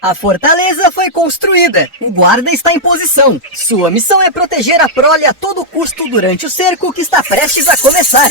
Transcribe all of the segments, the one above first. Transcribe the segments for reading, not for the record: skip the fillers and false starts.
A fortaleza foi construída, o guarda está em posição. Sua missão é proteger a prole a todo custo durante o cerco que está prestes a começar.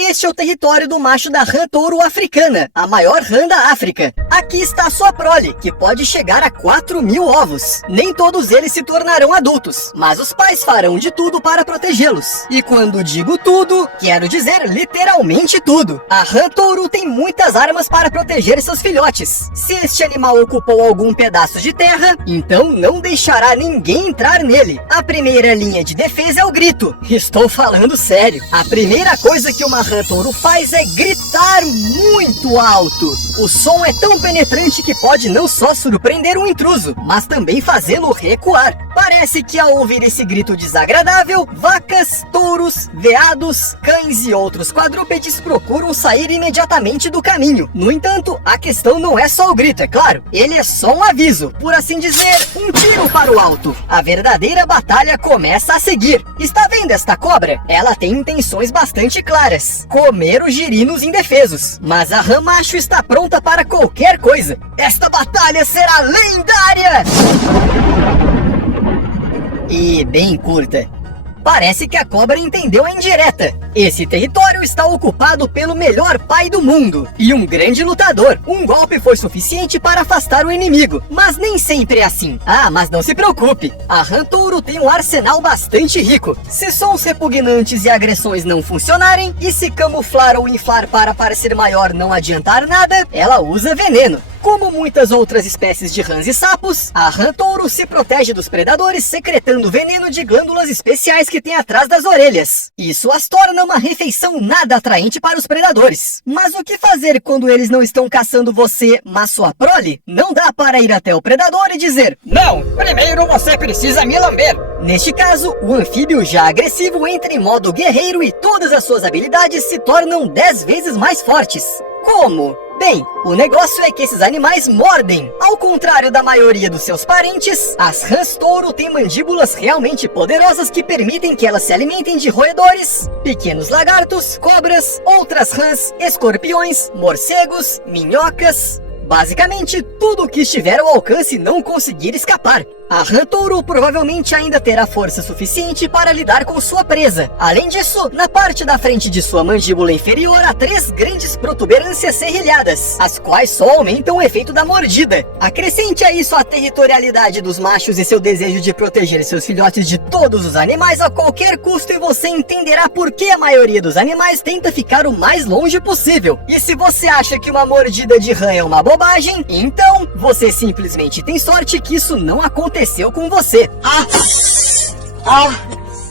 Este é o território do macho da rã touro africana, a maior rã da África. Aqui está a sua prole, que pode chegar a 4.000 ovos. Nem todos eles se tornarão adultos, mas os pais farão de tudo para protegê-los. E quando digo tudo, quero dizer literalmente tudo. A rã touro tem muitas armas para proteger seus filhotes. Se este animal ocupou algum pedaço de terra, então não deixará ninguém entrar nele. A primeira linha de defesa é o grito. Estou falando sério. A primeira coisa que uma rã touro faz é gritar muito alto. O som é tão penetrante que pode não só surpreender um intruso, mas também fazê-lo recuar. Parece que ao ouvir esse grito desagradável, vacas, touros, veados, cães e outros quadrúpedes procuram sair imediatamente do caminho. No entanto, a questão não é só o grito, é claro. Ele é só um aviso, por assim dizer, um tiro para o alto. A verdadeira batalha começa a seguir. Está vendo esta cobra? Ela tem intenções bastante claras. Comer os girinos indefesos. Mas a rã macho está pronta para qualquer coisa. Esta batalha será lendária! E bem curta. Parece que a cobra entendeu a indireta. Esse território está ocupado pelo melhor pai do mundo e um grande lutador. Um golpe foi suficiente para afastar o inimigo, mas nem sempre é assim. Ah, mas não se preocupe. A rã touro tem um arsenal bastante rico. Se sons repugnantes e agressões não funcionarem, e se camuflar ou inflar para parecer maior não adiantar nada, ela usa veneno. Como muitas outras espécies de rãs e sapos, a rã touro se protege dos predadores secretando veneno de glândulas especiais que tem atrás das orelhas. Isso as torna uma refeição nada atraente para os predadores. Mas o que fazer quando eles não estão caçando você, mas sua prole? Não dá para ir até o predador e dizer: não, primeiro você precisa me lamber. Neste caso, o anfíbio já agressivo entra em modo guerreiro e todas as suas habilidades se tornam 10 vezes mais fortes. Como? Bem, o negócio é que esses animais mordem. Ao contrário da maioria dos seus parentes, as rãs touro têm mandíbulas realmente poderosas que permitem que elas se alimentem de roedores, pequenos lagartos, cobras, outras rãs, escorpiões, morcegos, minhocas... Basicamente, tudo o que estiver ao alcance e não conseguir escapar. A rã touro provavelmente ainda terá força suficiente para lidar com sua presa. Além disso, na parte da frente de sua mandíbula inferior há 3 grandes protuberâncias serrilhadas, as quais só aumentam o efeito da mordida. Acrescente a isso a territorialidade dos machos e seu desejo de proteger seus filhotes de todos os animais a qualquer custo e você entenderá por que a maioria dos animais tenta ficar o mais longe possível. E se você acha que uma mordida de rã é uma bobagem, então você simplesmente tem sorte que isso não aconteceu com você.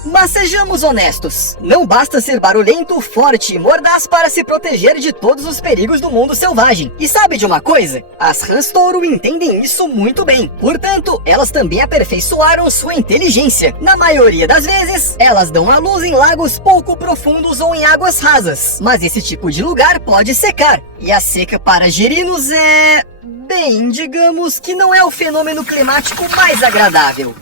Mas sejamos honestos, não basta ser barulhento, forte e mordaz para se proteger de todos os perigos do mundo selvagem. E sabe de uma coisa? As rãs touro entendem isso muito bem. Portanto, elas também aperfeiçoaram sua inteligência. Na maioria das vezes, elas dão à luz em lagos pouco profundos ou em águas rasas. Mas esse tipo de lugar pode secar. E a seca para girinos é... bem, digamos que não é o fenômeno climático mais agradável.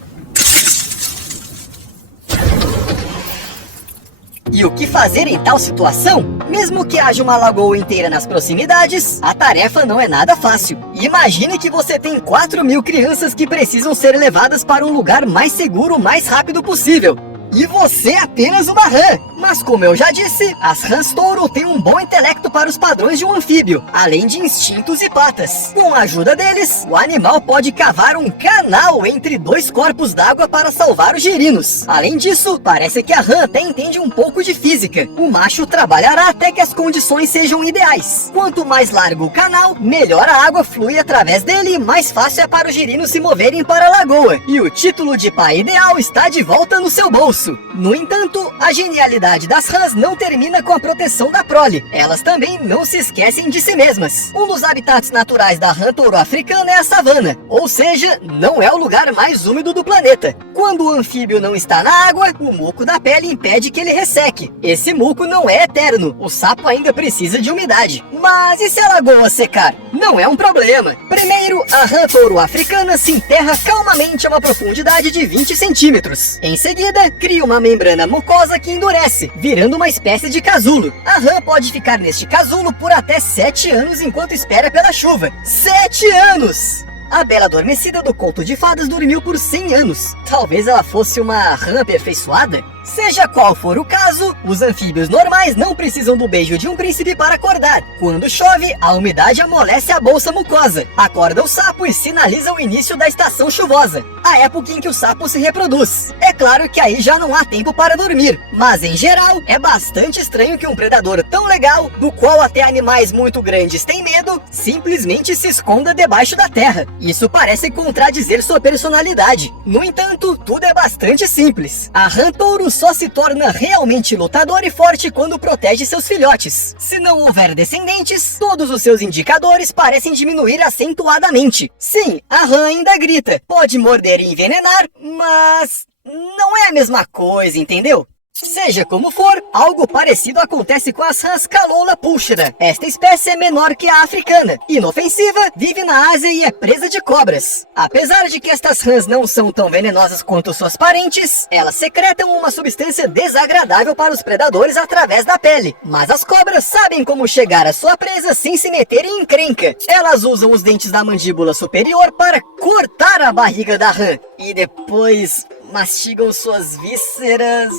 E o que fazer em tal situação? Mesmo que haja uma lagoa inteira nas proximidades, a tarefa não é nada fácil. Imagine que você tem 4.000 crianças que precisam ser levadas para um lugar mais seguro o mais rápido possível. E você é apenas uma rã. Mas como eu já disse, as rãs touro têm um bom intelecto para os padrões de um anfíbio, além de instintos e patas. Com a ajuda deles, o animal pode cavar um canal entre 2 corpos d'água para salvar os girinos. Além disso, parece que a rã até entende um pouco de física. O macho trabalhará até que as condições sejam ideais. Quanto mais largo o canal, melhor a água flui através dele e mais fácil é para os girinos se moverem para a lagoa. E o título de pai ideal está de volta no seu bolso. No entanto, a genialidade das rãs não termina com a proteção da prole. Elas também não se esquecem de si mesmas. Um dos habitats naturais da rã touro africana é a savana, ou seja, não é o lugar mais úmido do planeta. Quando o anfíbio não está na água, o muco da pele impede que ele resseque. Esse muco não é eterno, o sapo ainda precisa de umidade. Mas e se a lagoa secar? Não é um problema. Primeiro, a rã touro africana se enterra calmamente a uma profundidade de 20 centímetros. Em seguida, cria cria uma membrana mucosa que endurece, virando uma espécie de casulo. A rã pode ficar neste casulo por até 7 anos enquanto espera pela chuva. 7 anos! A Bela Adormecida do Conto de Fadas dormiu por 100 anos. Talvez ela fosse uma rã aperfeiçoada? Seja qual for o caso, os anfíbios normais não precisam do beijo de um príncipe para acordar. Quando chove, a umidade amolece a bolsa mucosa, acorda o sapo e sinaliza o início da estação chuvosa, a época em que o sapo se reproduz. É claro que aí já não há tempo para dormir, mas em geral, é bastante estranho que um predador tão legal, do qual até animais muito grandes têm medo, simplesmente se esconda debaixo da terra. Isso parece contradizer sua personalidade. No entanto, tudo é bastante simples. A rã touro só se torna realmente lutador e forte quando protege seus filhotes. Se não houver descendentes, todos os seus indicadores parecem diminuir acentuadamente. Sim, a rã ainda grita, pode morder e envenenar, mas não é a mesma coisa, entendeu? Seja como for, algo parecido acontece com as rãs Calola púlchera. Esta espécie é menor que a africana, inofensiva, vive na Ásia e é presa de cobras. Apesar de que estas rãs não são tão venenosas quanto suas parentes, elas secretam uma substância desagradável para os predadores através da pele. Mas as cobras sabem como chegar à sua presa sem se meter em encrenca. Elas usam os dentes da mandíbula superior para cortar a barriga da rã e depois mastigam suas vísceras.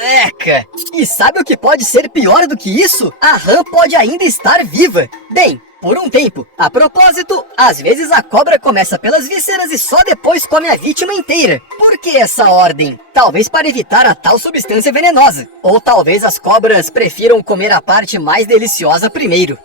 Eca! E sabe o que pode ser pior do que isso? A rã pode ainda estar viva. Bem, por um tempo. A propósito, às vezes a cobra começa pelas vísceras e só depois come a vítima inteira. Por que essa ordem? Talvez para evitar a tal substância venenosa. Ou talvez as cobras prefiram comer a parte mais deliciosa primeiro.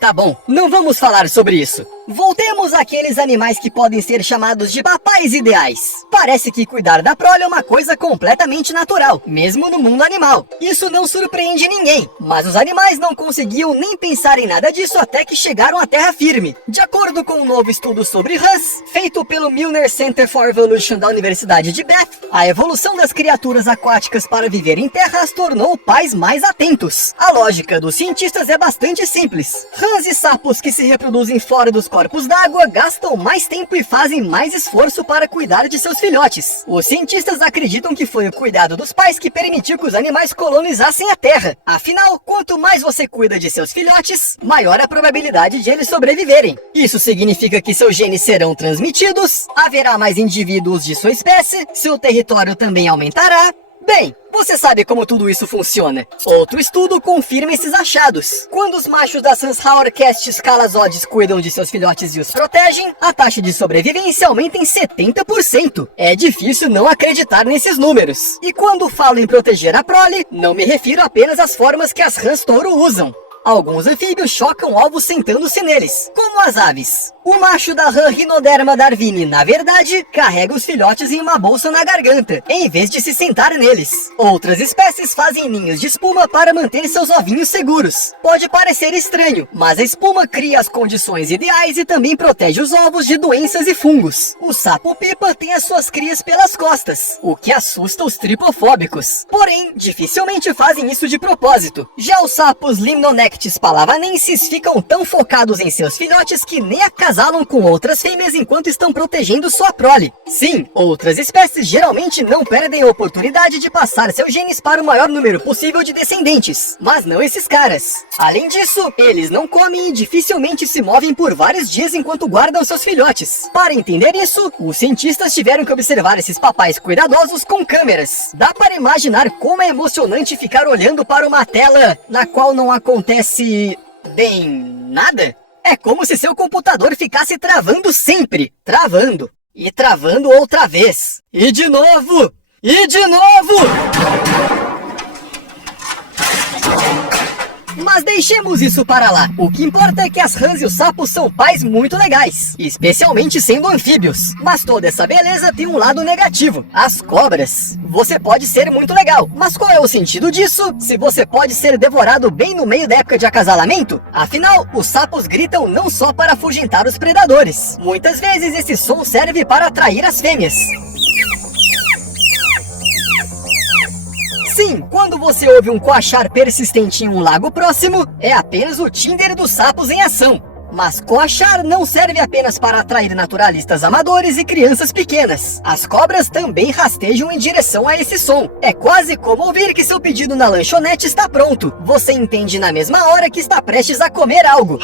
Tá bom, não vamos falar sobre isso. Voltemos àqueles animais que podem ser chamados de papais ideais. Parece que cuidar da prole é uma coisa completamente natural, mesmo no mundo animal. Isso não surpreende ninguém, mas os animais não conseguiam nem pensar em nada disso até que chegaram à terra firme. De acordo com um novo estudo sobre rãs, feito pelo Milner Center for Evolution da Universidade de Bath, a evolução das criaturas aquáticas para viver em terra as tornou pais mais atentos. A lógica dos cientistas é bastante simples. Rãs e sapos que se reproduzem fora dos corpos d'água gastam mais tempo e fazem mais esforço para cuidar de seus filhotes. Os cientistas acreditam que foi o cuidado dos pais que permitiu que os animais colonizassem a Terra. Afinal, quanto mais você cuida de seus filhotes, maior a probabilidade de eles sobreviverem. Isso significa que seus genes serão transmitidos, haverá mais indivíduos de sua espécie, seu território também aumentará. Bem, você sabe como tudo isso funciona. Outro estudo confirma esses achados. Quando os machos das rãs Haurcastes calazodes cuidam de seus filhotes e os protegem, a taxa de sobrevivência aumenta em 70%. É difícil não acreditar nesses números. E quando falo em proteger a prole, não me refiro apenas às formas que as rãs touro usam. Alguns anfíbios chocam ovos sentando-se neles, como as aves. O macho da rã Rhinoderma darwini, na verdade, carrega os filhotes em uma bolsa na garganta, em vez de se sentar neles. Outras espécies fazem ninhos de espuma para manter seus ovinhos seguros. Pode parecer estranho, mas a espuma cria as condições ideais e também protege os ovos de doenças e fungos. O sapo-pipa tem as suas crias pelas costas, o que assusta os tripofóbicos. Porém, dificilmente fazem isso de propósito. Já os sapos Limnonectes palavanenses ficam tão focados em seus filhotes que nem acasalam com outras fêmeas enquanto estão protegendo sua prole. Sim, outras espécies geralmente não perdem a oportunidade de passar seus genes para o maior número possível de descendentes, mas não esses caras. Além disso, eles não comem e dificilmente se movem por vários dias enquanto guardam seus filhotes. Para entender isso, os cientistas tiveram que observar esses papais cuidadosos com câmeras. Dá para imaginar como é emocionante ficar olhando para uma tela na qual não acontece, bem, nada? É como se seu computador ficasse travando sempre, travando e travando outra vez. E de novo! E de novo! Mas deixemos isso para lá. O que importa é que as rãs e os sapos são pais muito legais, especialmente sendo anfíbios. Mas toda essa beleza tem um lado negativo. As cobras. Você pode ser muito legal, mas qual é o sentido disso se você pode ser devorado bem no meio da época de acasalamento? Afinal, os sapos gritam não só para afugentar os predadores. Muitas vezes esse som serve para atrair as fêmeas. Sim, quando você ouve um coachar persistente em um lago próximo, é apenas o Tinder dos sapos em ação. Mas coachar não serve apenas para atrair naturalistas amadores e crianças pequenas. As cobras também rastejam em direção a esse som. É quase como ouvir que seu pedido na lanchonete está pronto. Você entende na mesma hora que está prestes a comer algo.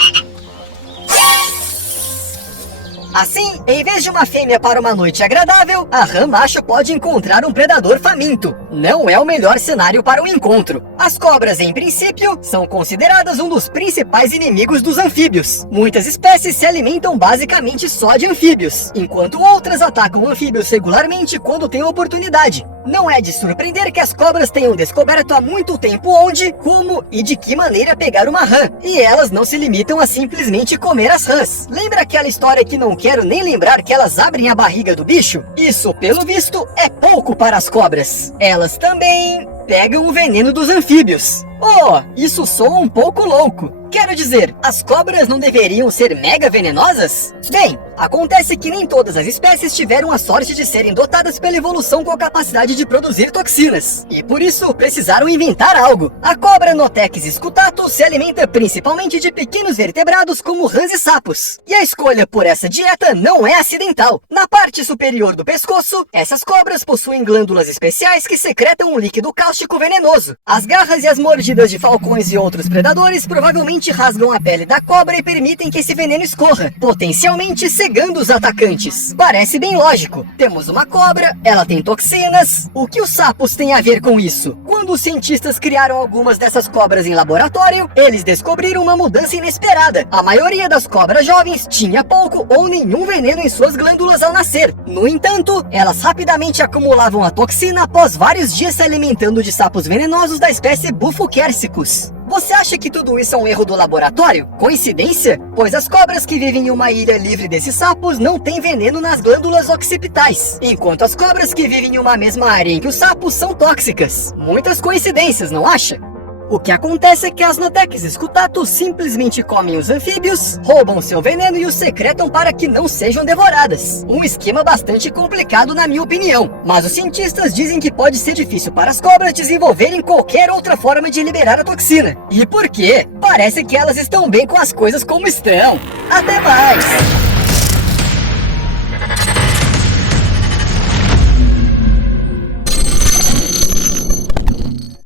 Assim, em vez de uma fêmea para uma noite agradável, a rã macho pode encontrar um predador faminto. Não é o melhor cenário para o encontro. As cobras, em princípio, são consideradas um dos principais inimigos dos anfíbios. Muitas espécies se alimentam basicamente só de anfíbios, enquanto outras atacam anfíbios regularmente quando têm oportunidade. Não é de surpreender que as cobras tenham descoberto há muito tempo onde, como e de que maneira pegar uma rã. E elas não se limitam a simplesmente comer as rãs. Lembra aquela história que não quero nem lembrar que elas abrem a barriga do bicho? Isso, pelo visto, é pouco para as cobras. Elas também pegam o veneno dos anfíbios. Oh, isso soa um pouco louco. Quero dizer, as cobras não deveriam ser mega venenosas? Bem, acontece que nem todas as espécies tiveram a sorte de serem dotadas pela evolução com a capacidade de produzir toxinas. E por isso precisaram inventar algo. A cobra Notex scutatus se alimenta principalmente de pequenos vertebrados como rãs e sapos. E a escolha por essa dieta não é acidental. Na parte superior do pescoço, essas cobras possuem glândulas especiais que secretam um líquido cáustico venenoso. As garras e as mordidas de falcões e outros predadores provavelmente rasgam a pele da cobra e permitem que esse veneno escorra, potencialmente cegando os atacantes. Parece bem lógico. Temos uma cobra, ela tem toxinas. O que os sapos têm a ver com isso? Quando os cientistas criaram algumas dessas cobras em laboratório, eles descobriram uma mudança inesperada. A maioria das cobras jovens tinha pouco ou nenhum veneno em suas glândulas ao nascer. No entanto, elas rapidamente acumulavam a toxina após vários dias se alimentando de sapos venenosos da espécie Bufo-quersicus. Você acha que tudo isso é um erro do laboratório? Coincidência? Pois as cobras que vivem em uma ilha livre desses sapos não têm veneno nas glândulas occipitais, enquanto as cobras que vivem em uma mesma área em que os sapos são tóxicas. Muitas coincidências, não acha? O que acontece é que as Notex scutatus simplesmente comem os anfíbios, roubam seu veneno e os secretam para que não sejam devoradas. Um esquema bastante complicado na minha opinião, mas os cientistas dizem que pode ser difícil para as cobras desenvolverem qualquer outra forma de liberar a toxina. E por quê? Parece que elas estão bem com as coisas como estão. Até mais!